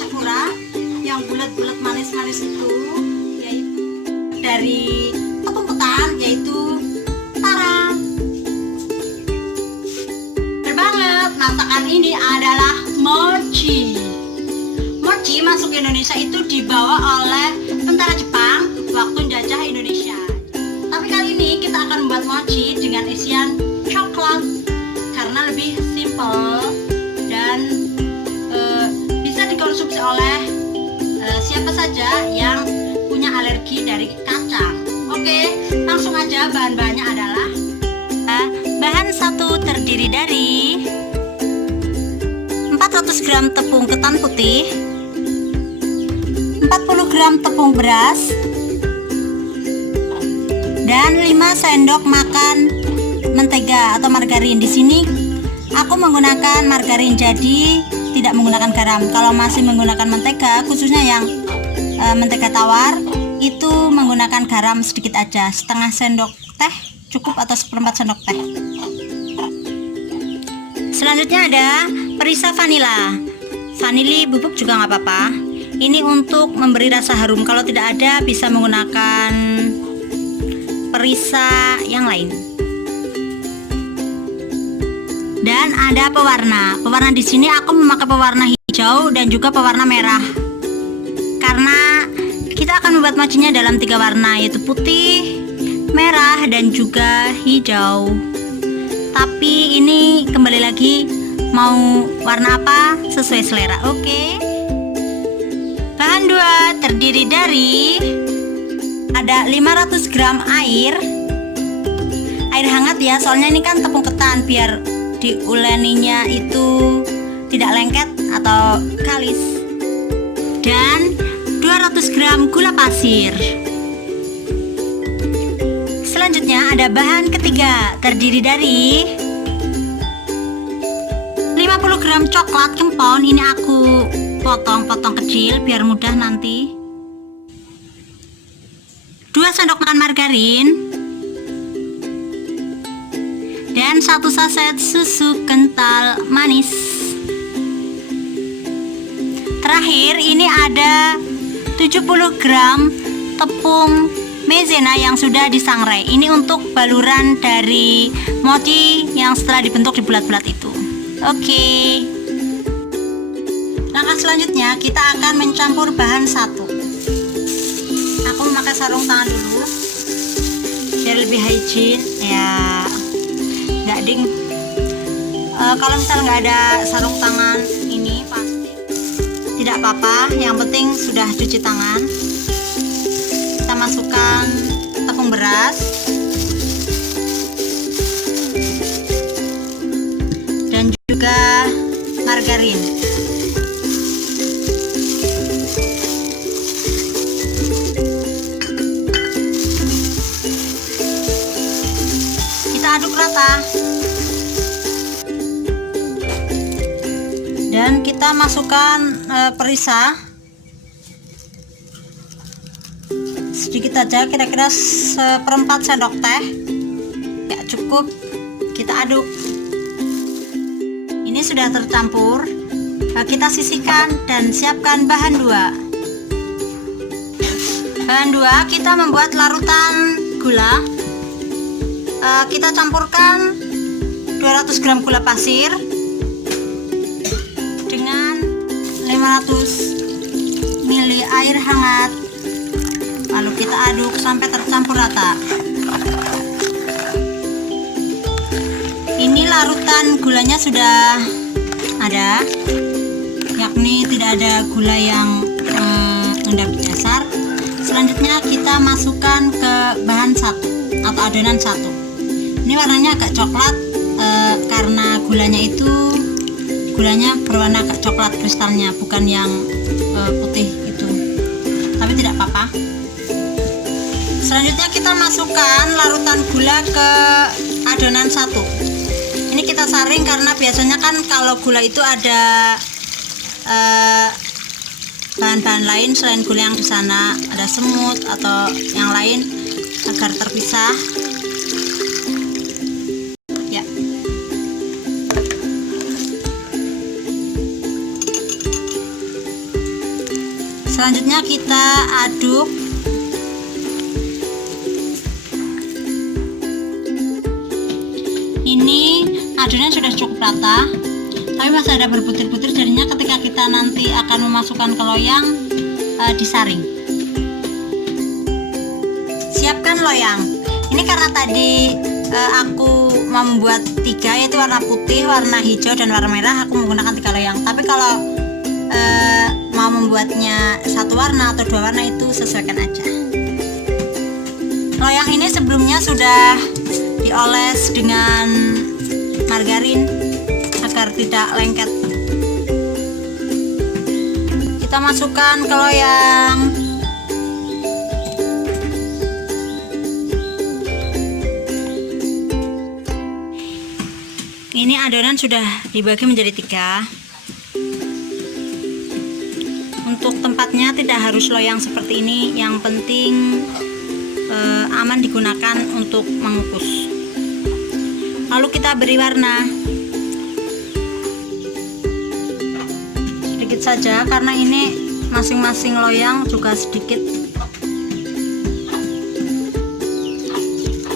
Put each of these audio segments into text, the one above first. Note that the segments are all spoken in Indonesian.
sakura yang bulat-bulat manis-manis itu, yaitu dari tepung ketan, yaitu tara. Banget, masakan ini adalah mochi. Mochi masuk Indonesia itu dibawa oleh tentara Jepang waktu menjajah Indonesia. Tapi kali ini kita akan membuat mochi dengan isian coklat karena lebih simple dan bisa dikonsumsi oleh siapa saja yang punya alergi dari kacang. Oke, langsung aja. Bahan-bahannya adalah bahan satu terdiri dari 400 gram tepung ketan putih, 40 gram tepung beras, dan 5 sendok makan mentega atau margarin. Di sini aku menggunakan margarin, jadi tidak menggunakan garam. Kalau masih menggunakan mentega, khususnya yang mentega tawar, itu menggunakan garam sedikit aja, setengah sendok teh cukup atau seperempat sendok teh. Selanjutnya ada perisa vanila. Vanili bubuk juga nggak apa-apa. Ini untuk memberi rasa harum. Kalau tidak ada, bisa menggunakan perisa yang lain. Dan ada pewarna. Pewarna di sini aku memakai pewarna hijau dan juga pewarna merah. Karena kita akan membuat mochinya dalam 3 warna, yaitu putih, merah, dan juga hijau. Tapi ini kembali lagi mau warna apa sesuai selera. Oke. Bahan 2 terdiri dari ada 500 gram air hangat ya, soalnya ini kan tepung ketan, biar diuleninya itu tidak lengket atau kalis. Dan 200 gram gula pasir. Selanjutnya ada bahan ketiga terdiri dari 50 gram coklat kempon. Ini aku potong-potong kecil biar mudah nanti. 2 sendok makan margarin dan 1 saset susu kental manis. Terakhir ini ada 70 gram tepung maizena yang sudah disangrai. Ini untuk baluran dari mochi yang setelah dibentuk di bulat-bulat itu. Oke. Langkah selanjutnya kita akan mencampur bahan satu. Aku memakai sarung tangan dulu biar lebih hygiene ya, nggak ding. Kalau misalnya nggak ada sarung tangan ini pasti tidak apa-apa, yang penting sudah cuci tangan. Kita masukkan tepung beras dan juga margarin. Kita aduk rata dan kita masukkan perisa sedikit aja, kira-kira seperempat sendok teh ya cukup. Kita aduk. Ini sudah tercampur. Kita sisihkan dan siapkan bahan 2. Bahan 2 kita membuat larutan gula. Kita campurkan 200 gram gula pasir dengan 500 ml air hangat. Lalu kita aduk sampai tercampur rata. Ini larutan gulanya sudah ada, yakni tidak ada gula yang rendah di dasar. Selanjutnya kita masukkan ke bahan satu atau adonan satu. Ini warnanya agak coklat karena gulanya berwarna agak coklat kristalnya, bukan yang putih itu. Tapi tidak apa-apa. Selanjutnya kita masukkan larutan gula ke adonan satu. Ini kita saring karena biasanya kan kalau gula itu ada bahan-bahan lain selain gula yang di sana, ada semut atau yang lain, agar terpisah. Ya. Selanjutnya kita aduk. Ini adonan sudah cukup rata, tapi masih ada berbutir-butir, jadinya ketika kita nanti akan memasukkan ke loyang, disaring. Siapkan loyang. Ini karena tadi aku membuat 3, yaitu warna putih, warna hijau, dan warna merah. Aku menggunakan 3 loyang. Tapi kalau mau membuatnya 1 warna atau 2 warna, itu sesuaikan aja. Loyang ini sebelumnya sudah dioles dengan margarin agar tidak lengket. Kita masukkan ke loyang. Ini adonan sudah dibagi menjadi 3. Untuk tempatnya tidak harus loyang seperti ini, yang penting aman digunakan untuk mengukus. Lalu kita beri warna sedikit saja, karena ini masing-masing loyang juga sedikit.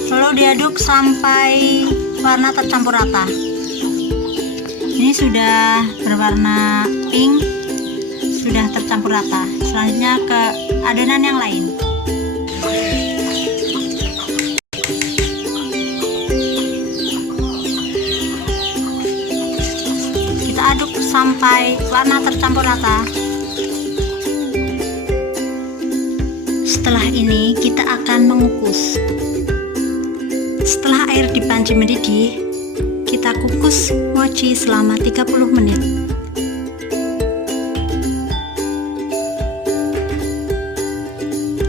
Lalu diaduk sampai warna tercampur rata. Ini sudah berwarna pink, sudah tercampur rata. Selanjutnya ke adonan yang lain. Kita aduk sampai warna tercampur rata. Setelah ini kita akan mengukus. Setelah air di panci mendidih, kita kukus mochi selama 30 menit.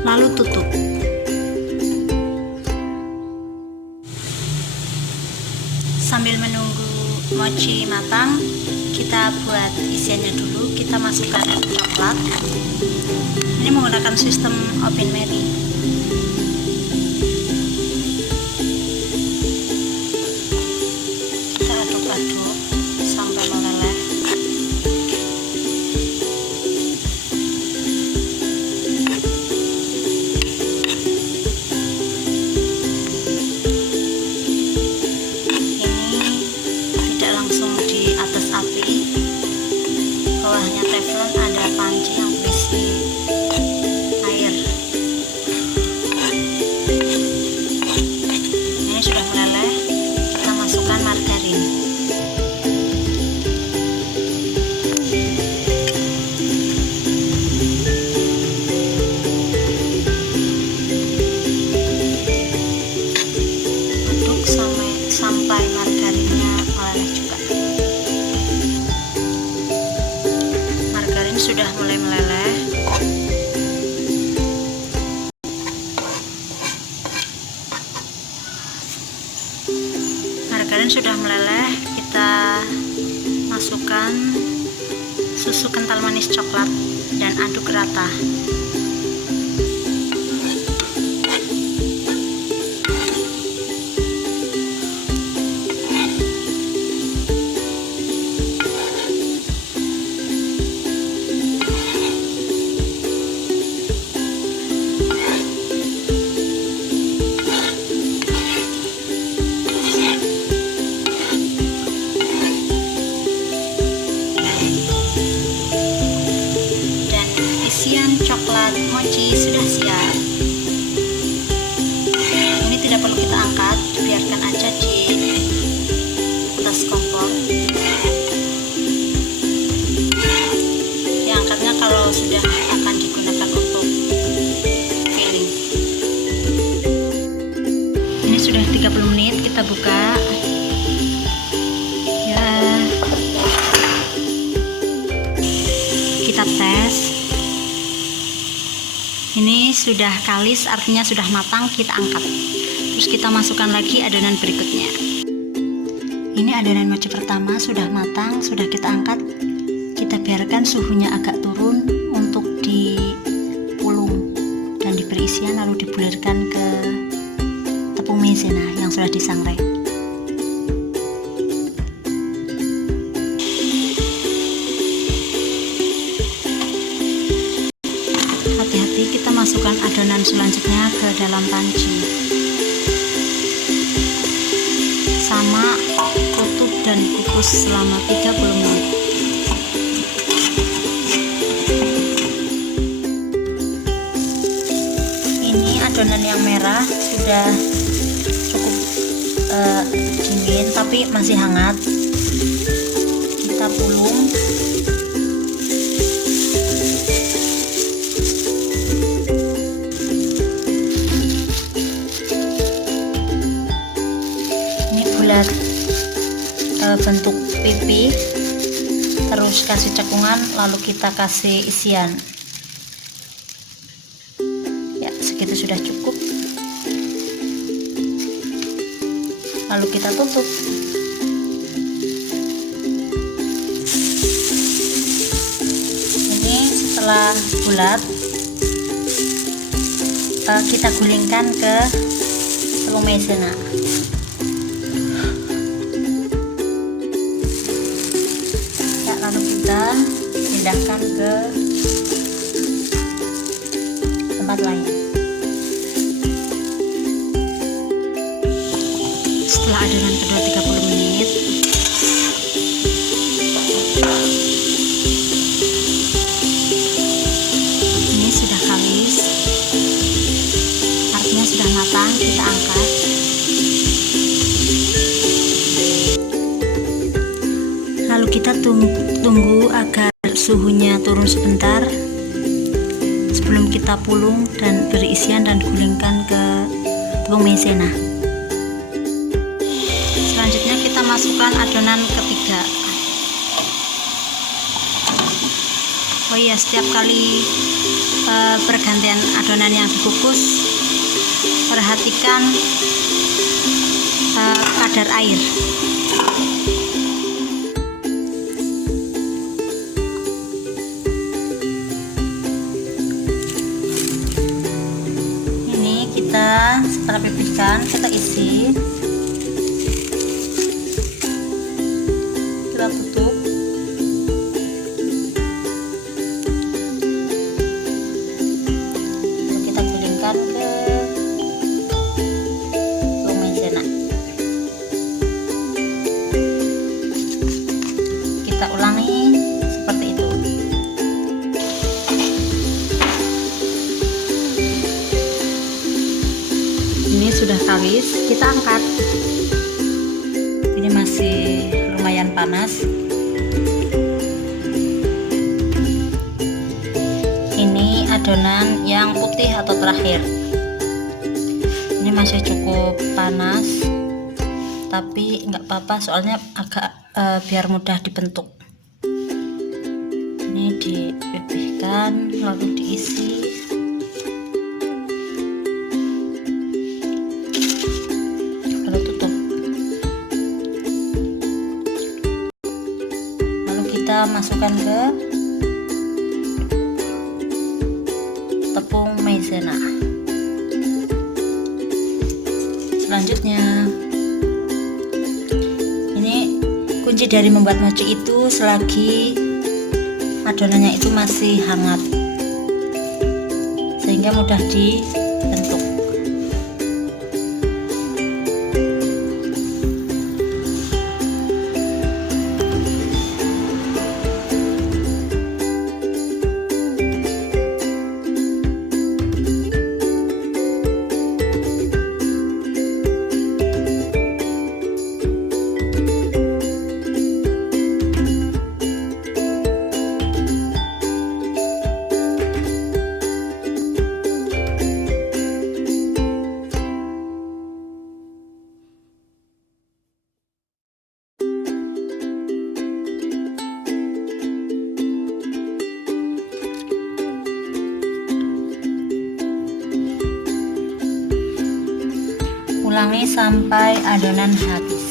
Lalu tutup. Sambil menunggu mochi matang, kita buat isiannya dulu. Kita masukkan coklat. Ini menggunakan sistem oven Mary. Kita aduk-aduk sampai meleleh. Tidak langsung di atas api, bawahnya teflon ada panci yang berisi air. Ini sudah meleleh, kita masukkan margarin. Aduk sampai margarinnya meleleh juga. Margarin sudah mulai meleleh. Margarin sudah meleleh, kita masukkan susu kental manis coklat dan aduk rata. Isian coklat mochi sudah siap. Ini tidak perlu kita angkat, biarkan aja di atas kompor. Diangkatnya kalau sudah akan digunakan untuk filling. Ini sudah 30 menit, kita buka. Ya, kita tes. Ini sudah kalis, artinya sudah matang. Kita angkat, terus kita masukkan lagi adonan berikutnya. Ini adonan mochi pertama sudah matang, sudah kita angkat. Kita biarkan suhunya agak turun untuk dipulung dan diberi isian, lalu dibulirkan ke tepung maizena yang sudah disangrai. hati-hati, kita masukkan adonan selanjutnya ke dalam panci. Sama, tutup dan kukus selama 30 menit. Ini adonan yang merah sudah cukup dingin tapi masih hangat. Kita pulung. Bulat bentuk pipi, terus kasih cekungan, lalu kita kasih isian ya, segitu sudah cukup, lalu kita tutup. Ini setelah bulat, kita gulingkan ke tepung maizena. Lalu kita pindahkan ke tempat lain. Setelah adonan kedua 30 menit, ini sudah kalis, artinya sudah matang. Kita angkat. Lalu kita tunggu agar suhunya turun sebentar sebelum kita pulung dan beri isian dan gulingkan ke tepung maizena. Selanjutnya kita masukkan adonan ketiga. Oh iya, setiap kali pergantian adonan yang dikukus, perhatikan kadar air. Kita setelah pipihkan, kita isi, kita tutup, lalu kita gulingkan ke tepung maizena. Kita ulangi seperti itu. Ini sudah kalis, kita angkat. Ini masih lumayan panas. Ini adonan yang putih atau terakhir. Ini masih cukup panas, tapi nggak apa-apa soalnya agak biar mudah dibentuk. Ini dipipihkan lalu diisi. Kita masukkan ke tepung maizena. Selanjutnya, ini kunci dari membuat mochi itu selagi adonannya itu masih hangat, sehingga mudah dibentuk. Ulangi sampai adonan habis.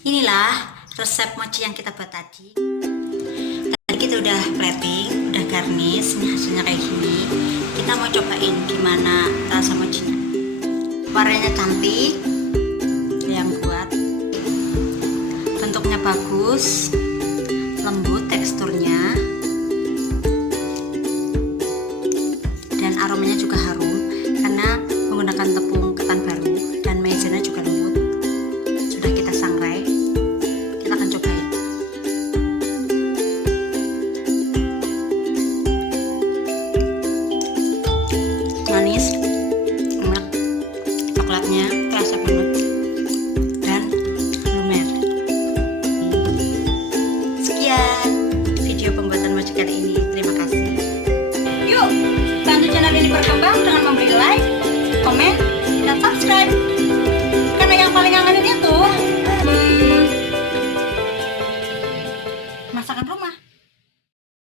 Inilah resep mochi yang kita buat tadi. Tadi kita udah plating, udah garnish, ini hasilnya kayak gini. Kita mau cobain gimana rasa mochinya. Warnanya cantik, yang buat bentuknya bagus, lembut teksturnya, dan aromanya juga harum karena menggunakan tepung ketan baru dan maizena juga lembut. Sudah kita sangrai, kita akan cobain. Manis, enak, coklatnya terasa banget dan lumer. Sekian video pembuatan mochi kali ini. Terima kasih. Yuk bantu channel ini berkembang dengan memberi like, komen, dan subscribe. Karena yang paling ngangenin itu masakan rumah.